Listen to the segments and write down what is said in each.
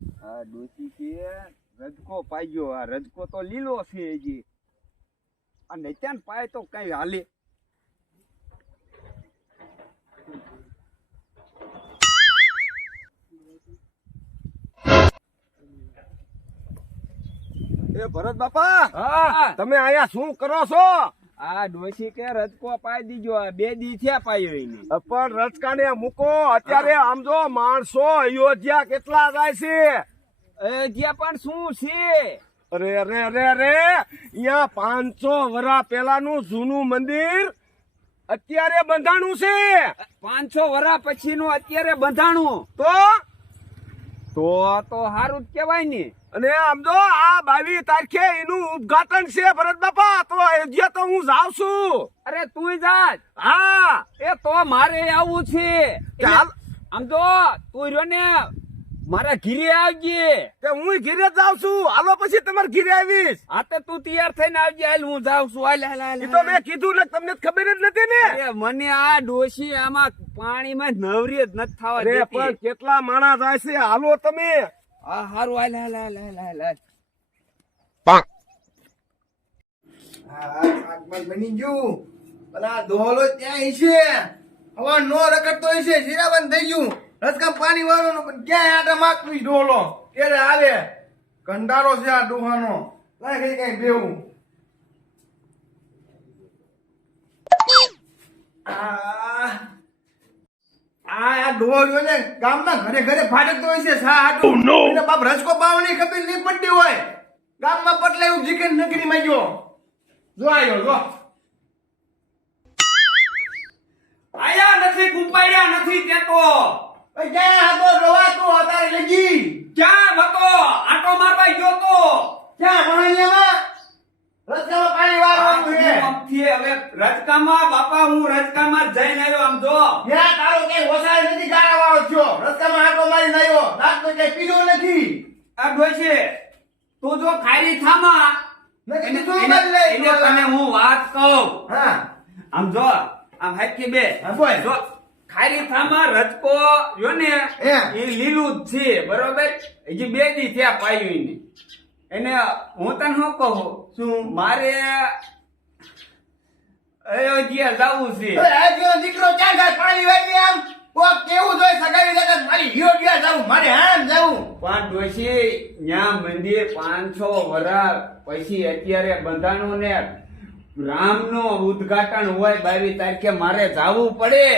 આ ડોસી કે રજકો પાઈ આ રજકો તો લીલો છે હજી. આ નૈત્યાન પાય તો કઈ હાલે. એ ભરત બાપા હા. તમે અહીંયા શું કરો છો? આ ડોસી કે રજકો પાઈ દીજો આ બે દી થયા પાયો એની. પણ રજકાને મૂકો. અત્યારે આમ જો માણસો અયોધ્યા કેટલા જાય છે? અયોધ્યા પણ શું છે? અરે અરે અરે અરે અહીંયા પાંચસો વરા પેલાનું જૂનું મંદિર અત્યારે બંધાણું છે. પાંચસો વરા પછી નું અત્યારે બંધાણું. તો? તો તો સારું જ કેવાય ને. અને આમ જો આ બાવીસ તારીખે એનું ઉદઘાટન છે ભરત બાપા. તો અયોધ્યા તો હું જાઉં છું. અરે તું જા હા. એ તો મારે આવવું છે. ચાલ. આમ તો તું રહ્યો ને મારા ઘીરે આવજે. તે હું ઘીરે જાઉં છું. હાલો પછી તમારે ઘીરે આવીશ. હા તો તું તૈયાર થઈને આવજે. હાલ હું જાઉં છું. હાલ હાલ હાલ તો મેં કીધું ને તમને ખબર જ નથી ને. મને આ ડોશી આમાં પાણીમાં નવરી જ નથી થવા અરે પણ કેટલા માણસ આવશે છે. હાલો તમે. આ હારું હાલ હાલ હાલ હાલ હાલ હાલ. શાકભાજ બની ગયું. પેલા દોહલો ત્યાં છે. હવે નો રખડતો હશે શિરાબંધ થઈ ગયું. રસકા પાણી વાળવાનું પણ ક્યાંય આટા માગતું ડોહલો ક્યારે આવે? કંટારો છે આ ડોહાનો. લાય કઈ કઈ બેવું આ ડોહો જો ને ગામના ઘરે ઘરે ફાટકતો હોય છે સા હાટું. એને બાપ રસકો પાવાની ખબર નહીં પડતી હોય. ગામમાં પટલા એવું જીકન નગરી માં જો આયો જો. આયા નથી ગુપાડ્યા નથી તેતો ક્યાં હતો? લગી. ક્યાં આટો મારવા ગયો તો. ક્યાં ભણિયામાં રસ્તામાં પાણી વાળવાનું છે હવે રજકામાં બાપા હું રજકામાં જઈને આવ્યો આમ જો. ત્યાં તારો કઈ પીધો નથી. આ ડોશી તું જો ખાલી થામા એને તને હું વાત કહું. હા. આમ જો આમ હાચી બે. હા, જો ખારી થામા રજકો જો ને એ. લીલું જ છે બરોબર? હજી બે દી થયા પાયું એને હું તને શું કહું? શું મારે અયોધ્યા જવું છે? દીકરો ક્યાં જાય? પાણી વાગી આમ. કોક કેવું જોઈએ સગાવી દેતા મારી અયોધ્યા જવું. મારે જાવું પણ ડોશી ન્યા મંદિર પાંચસો વર્ષ પછી અત્યારે બંધાણું ને રામનું ઉદ્ઘાટન હોય બાવીસ તારીખે મારે જાવું પડે.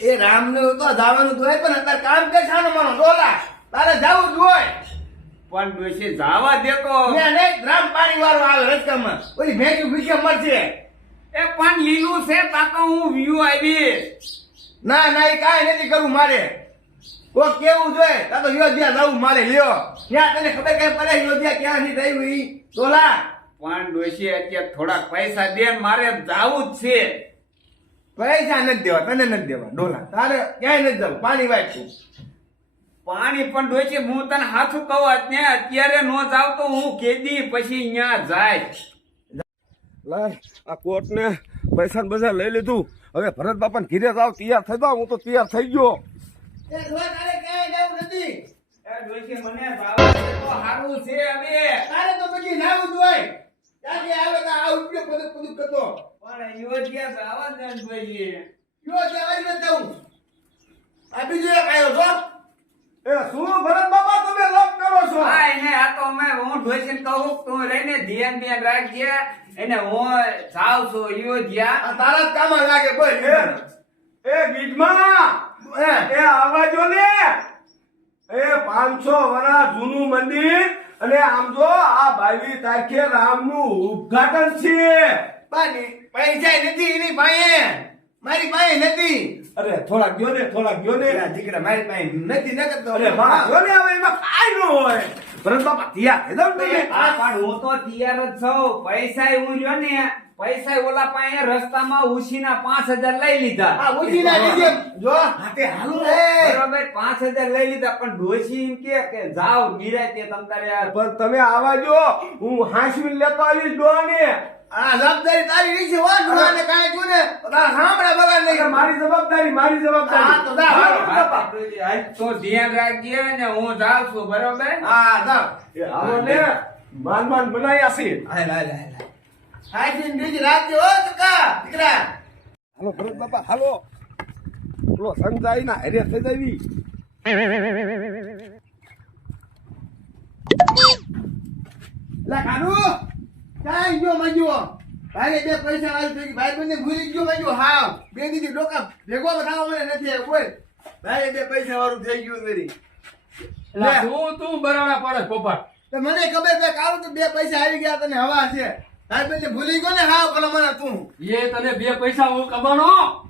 એ રામ ને તો જવાનું જ હોય પણ અત્યારે કામ કે છાનો માનો? ડોલા તારે જાવું જ હોય. પણ ડોશી જાવા દેતો રામ પાણી વાળો આવે રસ્તામાં. ઓલી ભેગી ભીખે મરશે. એ પણ લીલું છે કાકા હું વ્યૂ આવીશ. ના ના એ કાંઈ નથી કરવું મારે. કોક કેવું જોઈએ? તા તો યોધ્યા જવું મારે લ્યો. ત્યાં તને ખબર કઈ પડે? યોધ્યા ક્યાં નહીં થયું ઈ? ડોલા પણ ડોશી અત્યારે થોડા પૈસા દે ને મારે જાવું જ છે. પૈસા નથી દેવા તને નથી દેવા. ડોલા તારે ક્યાંય નથી જવું? પાણી વાંચવું પાણી પણ ડોશી હું તને હાથું કહું ને અત્યારે નો જાવ તો હું કેદી પછી અહીંયા જાય. લાય આ કોર્ટ ને પૈસા ને બધા લઈ લીધું. હવે ભરત બાપા ઘીરે જાવ તૈયાર થઈ જાવ હું તો તૈયાર થઈ ગયો. એ ડોલા તારે ક્યાંય જવું નથી. એ ડોશી મને જાવા તો સારું છે હવે. તારે તો પછી નાવું જ ત્યાંથી આવે તો આ ઉપયોગ બધું બધું કરતો. પણ અયોધ્યા જાવા દે ને ભાઈ યોધ્યા વાળી નથી જવું. આ બીજું એક આવ્યો છો. એ શું ભરત બાપા તમે લોક કરો છો? હા એને આ તો અમે હું ઢોસીને કહું તું રહીને ધ્યાન ધ્યાન રાખજે. એને હું જાવ છું યોજ્યા તારા જ કામ લાગે બોલ. એ એ ગીજમાં જો ને. એ પાંચસો વર્ષ જૂનું મંદિર અને આમ જો આ બાવીસ તારીખે રામનું ઉદ્ઘાટન છે. પૈસા નથી એની પાસે. મારી પાસે નથી. અરે થોડા ગયો ને થોડા ગયો ને. દીકરા મારી પાસે નથી ન કરતો. અરે વાહ ગયો ને હવે એમાં કાઈ ન હોય. પરંતુ બાપા તૈયાર થઈ તમે. હા પણ હું તો તૈયાર જ છું. પૈસા હું રહ્યો ને. પૈસા ઓલા પાસે રસ્તામાં ઉછીના પાંચ હજાર લઈ લીધા. આ ઉછીના લીધે જો હાથે હાલો એ. પાંચ હજાર લઈ લીધા પણ ડોશી એમ કે કે જાઓ નિરાતે તે તારે યાર. પણ તમે આવા જો હું હાંસવી લેતો આવીશ ડોને આ જવાબદારી તારી રહી છે કાંઈ થયું ને તારા સાંભળે બગાડ નહીં. મારી જવાબદારી મારી જવાબદારી. હા, તો જા. ધ્યાન રાખજે ને હું જાઉં છું બરાબર? હા જાવ ને. માન માન બનાયા છે. હાલ. બીજી રાખજો હો કાકા દીકરા. હાલો ભરત બાપા હાલો. પેલો સંજાઈ ના હેરે થઈ જાવી. લા કાનુ કાંઈ ગયો મજ્યો ભાઈ બે પૈસા વાળી ભેગી ભાઈ બંને ભૂલી ગયો મજ્યો હા બે દીધી ડોકા ભેગો થવા મને નથી કોઈ ભાઈ બે પૈસા વાળું થઈ ગયું મેરી. તું તું બરાડા પડે પોપટ મને ખબર છે કારું તો બે પૈસા આવી ગયા તને હવા છે. ભાઈ બંને ભૂલી ગયો ને હાવ ભલા મને તું. એ તને બે પૈસા હું કમાનો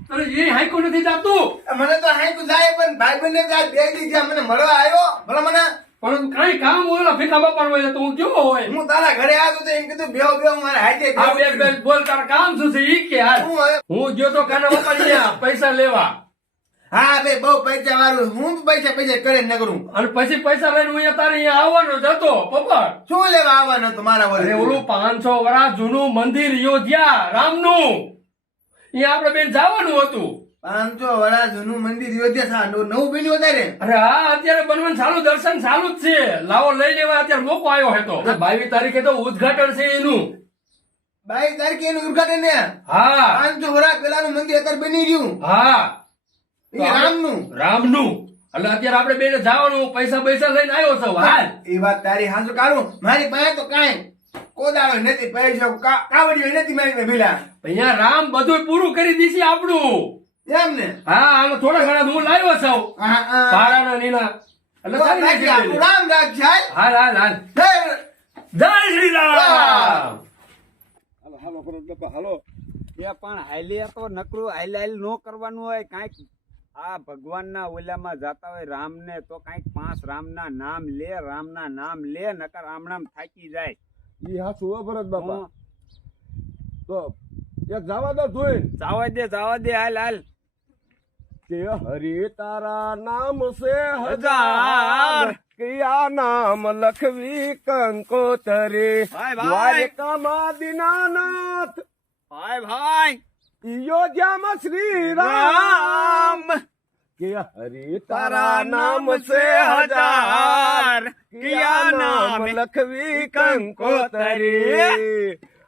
તને એ હાઈકું નથી જાતું મને તો હાઈકું જાય પણ ભાઈ બંને જાય બે દી ગયા મને મળવા આવ્યો. ભલા મને પણ કઈ કામ ઓલા ફીકા બાપા હોય તો હું કેવો હોય? હું તારા ઘરે આવ્યો તો એમ કીધું બેહો બેહો મારે બે બે બોલ તારા કામ શું છે? ઈ કે હું ગયો તો કાના બાપા પૈસા લેવા. હા બે બહુ પૈસા વાળું. હું પૈસા પૈસા કરે ન કરું અને પછી પૈસા લઈને હું તારે અહીંયા આવવાનો જ હતો પોપટ શું લેવા આવવાનો હતો મારા વડે ઓલું પાંચસો વર્ષ જૂનું મંદિર યોધ્યા રામનું. એ આપણે બેન જવાનું હતું. પાંચસો વડા જૂનું મંદિર યોધ્યા નવું બન્યું વધારે અરે હા અત્યારે બનવાનું સારું દર્શન સારું જ છે. લાવો લઈ લેવા અત્યારે મોકો આવ્યો હતો બાવીસ તારીખે તો ઉદઘાટન છે એનું. બાવીસ તારીખે એનું ઉદઘાટન ને? હા. પાંચસો વડા પેલાનું મંદિર અત્યારે બની ગયું. હા. રામનું. રામનું. એટલે અત્યારે આપણે બેને જવાનું પૈસા પૈસા લઈને આવ્યો છો હાલ. એ વાત તારી હાજર કાઢું મારી પાસે તો કાંઈ કોદાળો નથી પૈસા કા- કાવડીઓ નથી મારી ભીલા. અહીંયા રામ બધું પૂરું કરી દીધી આપણું. એમ ને? હા આનો થોડા ઘણા હું લાવ્યો છું. હા. પારાના નીના એટલે સારી રામ રાખ હાલ હાલ હાલ. જય જય શ્રી રામ. હાલો હાલો હાલો એ પણ હાલી તો નકરું હાલ હાલ નો કરવાનું હોય કાંઈક આ ભગવાનના ઓલામાં જાતા હોય રામને તો કાંઈક પાંચ રામના નામ લે રામના નામ લે નકર આમણામ થાકી જાય. ઈ હા સુવા ભરત બાપા. તો એક જવા દો જોઈ જાવા દે જાવા દે હાલ હાલ. કે હરિ તારા નામ સે હજાર. કિયા નામ લખવી કંકોતરે. દ્વારકામાં દીનાનાથ. ભાઈ ભાઈ. અયોધ્યામાં શ્રી રામ. કે હરિ તારા નામ સે હજાર કિયા નામ લખવી કંકોતરે.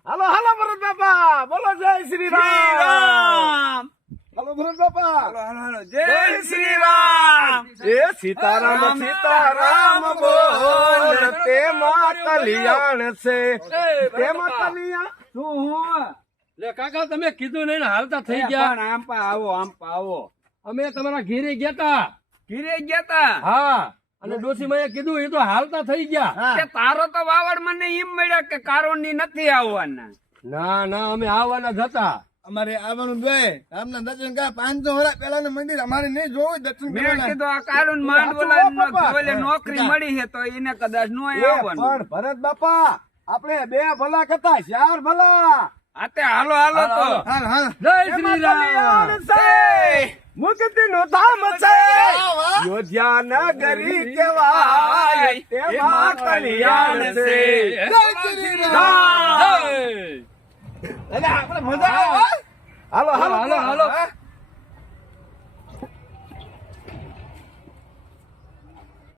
હાલો હાલો ભરત બાપા બોલો જય શ્રી રામ. હાલો ભરત બાપા. હાલો હાલો જય શ્રી રામ. એ સીતારામ સીતારામ બોલ તેમાં કલ્યાણ છે. તેમાં કલ્યાણ? શું હું? લે કાકા તમે કીધું નહીં ને હાલતા થઈ ગયા. આમ પા આવો આમ પા આવો. અમે તમારા ઘેરે ગયા તા ઘીરે ગયા તા હા. અને ડોસી માએ કીધું એ તો હાલતા થઈ ગયા. કે તારો તો વાવડ મને એમ મળ્યા કે કારોની નથી આવવાના. ના ના અમે આવવાના જ હતા. અમારે આવવાનું બે. રામના દર્શન કા પાંચસો વર્ષ પેલાનું મંદિર અમારે નહીં જોવું દર્શન મેં કીધું આ નોકરી મળી છે તો એને કદાચ નો આવવાનું. પણ ભરત બાપા આપણે બે ભલા કરતા ચાર ભલા. આતે હાલો હાલો તો. હાલ. હાલ જય શ્રી રામ. મુક્તિ નું ધામ છે યોધ્યા નગરી કેવાય તેમાં કલ્યાણ છે જય શ્રી રામ. જય. એટલે આપણે મજા આવે હાલો હાલો હાલો, હાલો. હા?